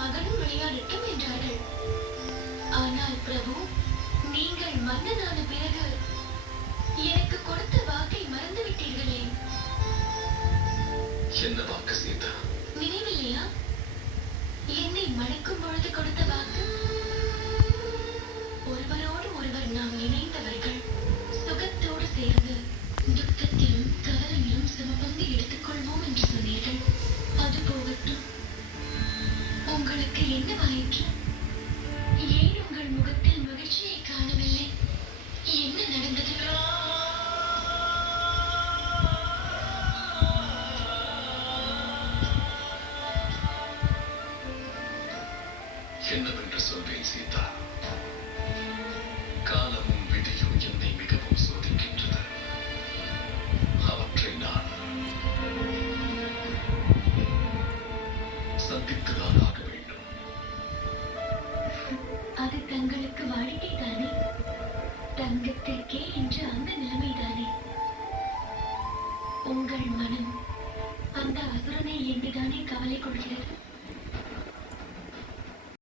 மகனும் விளையாடட்டும் என்றார்கள். ஆனால் பிரபு, நீங்கள் மன்னனான பிறகு எனக்கு கொடுத்த வாக்கை மறந்துவிட்டீர்களே. என்ன வாக்கு சீதா? நினைவில்லையா? என்னை மணக்கும் பொழுது கொடுத்த வாக்கு. ஒருவரோடு ஒருவர் நாம் இணைந்தவர்கள், சுகத்தோடு சேர்ந்து துக்கத்திலும் கவலையிலும் சமபங்கு எடுத்துக்கொள்வோம் என்று சொன்னீர்கள். அது போகட்டும். உங்களுக்கு என்னவாயிற்று? ஏன் உங்கள் முகத்தில் மகிழ்ச்சியை காணவில்லை? என்ன நடந்தது? என்னவென்று சொல்வேன் சீதா? காலமும் விதியும் என்னை மிகவும் சோதிக்கின்றது. அவற்றை நான் சந்தித்துதான் ஆக வேண்டும். அது தங்களுக்கு வாடிக்கைதானே? தங்கத்திற்கே இன்று அந்த நிலைமைதானே? உங்கள் மனம் அந்த அசுரனை என்றுதானே கவலை கொள்கிறது?